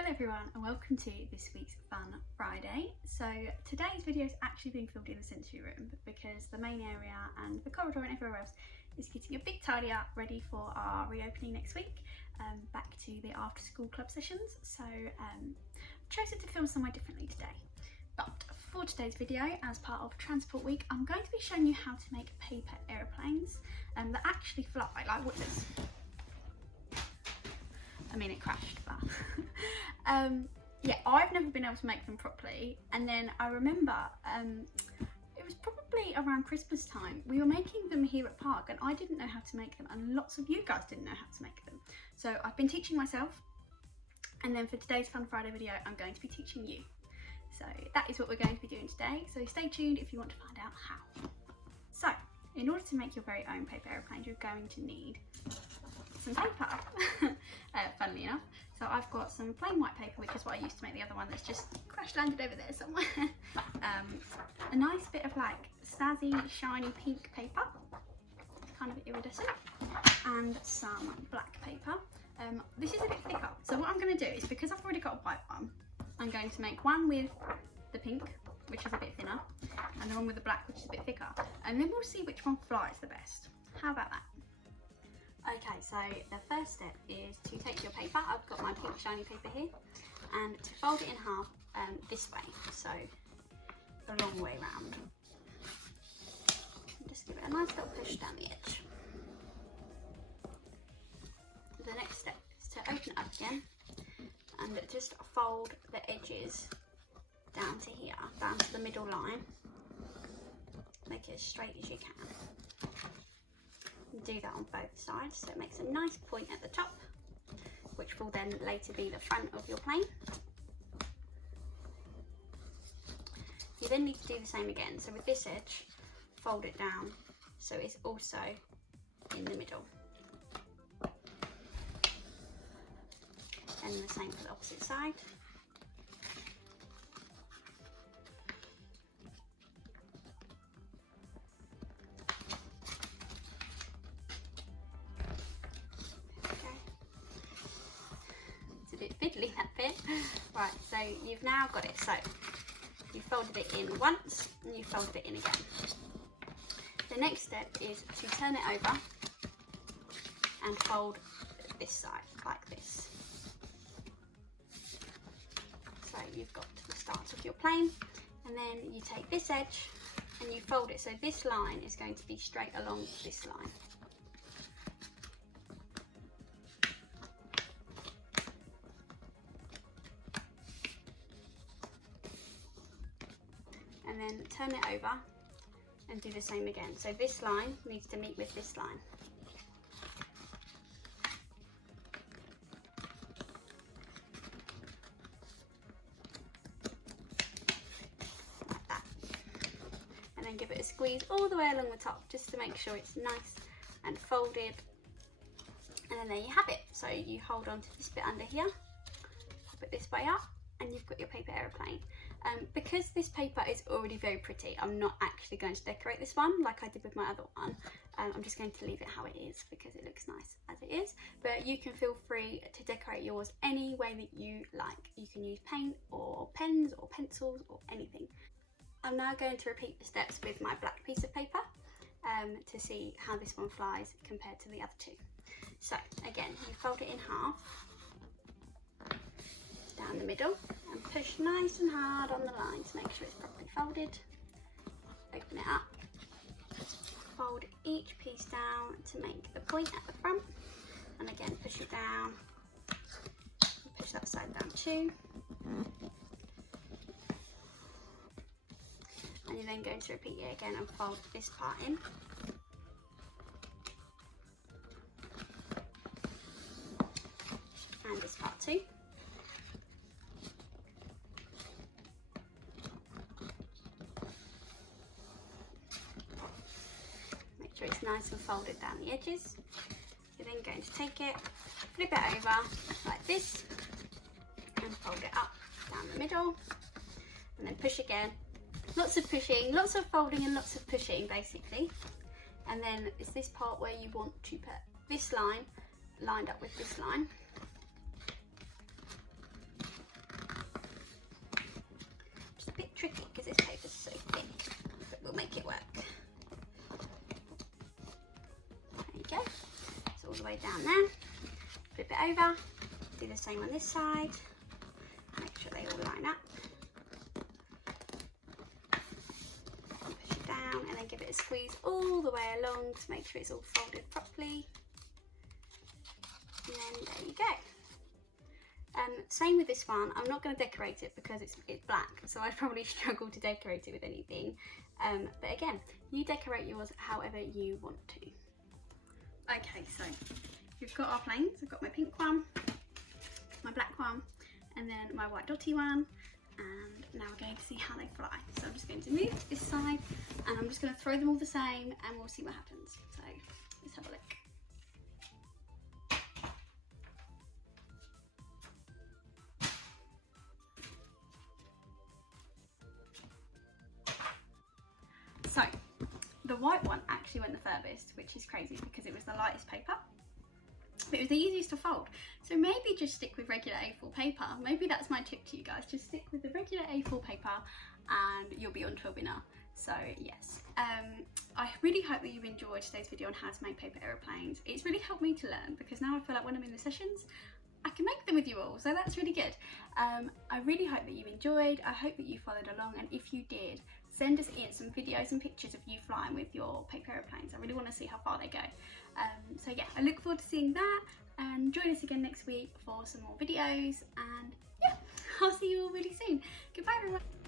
Hello everyone and welcome to this week's Fun Friday. So today's video is actually being filmed in the sensory room because the main area and the corridor and everywhere else is getting a big tidy up ready for our reopening next week, back to the after school club sessions. So I've chosen to film somewhere differently today. But for today's video, as part of Transport Week, I'm going to be showing you how to make paper aeroplanes that actually fly, like witness. I mean, it crashed, but yeah, I've never been able to make them properly. And then I remember it was probably around Christmas time, we were making them here at PARC and I didn't know how to make them, and lots of you guys didn't know how to make them. So I've been teaching myself, and then for today's Fun Friday video, I'm going to be teaching you. So that is what we're going to be doing today. So stay tuned if you want to find out how. So in order to make your very own paper aeroplanes, you're going to need some paper, funnily enough. So I've got some plain white paper, which is what I used to make the other one that's just crash landed over there somewhere. A nice bit of like snazzy, shiny pink paper, kind of iridescent, and some black paper. This is a bit thicker. So what I'm going to do is, because I've already got a white one, I'm going to make one with the pink, which is a bit thinner, and the one with the black, which is a bit thicker, and then we'll see which one flies the best. How about that? Okay, so the first step is to take your paper. I've got my pink shiny paper here, and to fold it in half this way, so the long way round. And just give it a nice little push down the edge. The next step is to open it up again and just fold the edges down to here, down to the middle line. Make it as straight as you can. Do that on both sides, so it makes a nice point at the top, which will then later be the front of your plane. You then need to do the same again, so with this edge, fold it down so it's also in the middle. And the same for the opposite side. Fiddly that bit. Right, so you've now got it. So you folded it in once and you folded it in again. The next step is to turn it over and fold this side like this. So you've got the start of your plane, and then you take this edge and you fold it so this line is going to be straight along this line. And then turn it over and do the same again. So this line needs to meet with this line. Like that. And then give it a squeeze all the way along the top just to make sure it's nice and folded. And then there you have it. So you hold on to this bit under here, pop it this way up, and you've got your paper aeroplane. Because this paper is already very pretty, I'm not actually going to decorate this one like I did with my other one. I'm just going to leave it how it is because it looks nice as it is. But you can feel free to decorate yours any way that you like. You can use paint or pens or pencils or anything. I'm now going to repeat the steps with my black piece of paper to see how this one flies compared to the other two. So again, you fold it in half, down the middle, and push nice and hard on the line to make sure it's properly folded. Open it up, fold each piece down to make the point at the front, and again push it down, and push that side down too. And you're then going to repeat it again and fold this part in. And this part too. It's nice and folded down the edges. You're then going to take it, flip it over like this, and fold it up down the middle, and then push again. Lots of pushing, lots of folding and lots of pushing basically. And then it's this part where you want to put this line lined up with this line. tricky because this paper's so thin, but we'll make it work. There you go. It's all the way down there. Flip it over. Do the same on this side. Make sure they all line up. Push it down and then give it a squeeze all the way along to make sure it's all folded properly. And then there you go. Same with this one. I'm not going to decorate it because it's black, so I'd probably struggle to decorate it with anything. But again, you decorate yours however you want to. Okay, so we've got our planes. I've got my pink one, my black one, and then my white dotty one. And now we're going to see how they fly. So I'm just going to move this side, and I'm just going to throw them all the same, and we'll see what happens. So let's have a look. So the white one actually went the furthest, which is crazy because it was the lightest paper, but it was the easiest to fold. So maybe just stick with regular A4 paper. Maybe that's my tip to you guys. Just stick with the regular A4 paper and you'll be on to a winner. So yes, I really hope that you enjoyed today's video on how to make paper aeroplanes. It's really helped me to learn because now I feel like when I'm in the sessions, I can make them with you all, so that's really good. I really hope that you enjoyed. I hope that you followed along, and if you did, send us in some videos and pictures of you flying with your paper aeroplanes. I really want to see how far they go. So yeah, I look forward to seeing that, and join us again next week for some more videos, and yeah, I'll see you all really soon. Goodbye everyone.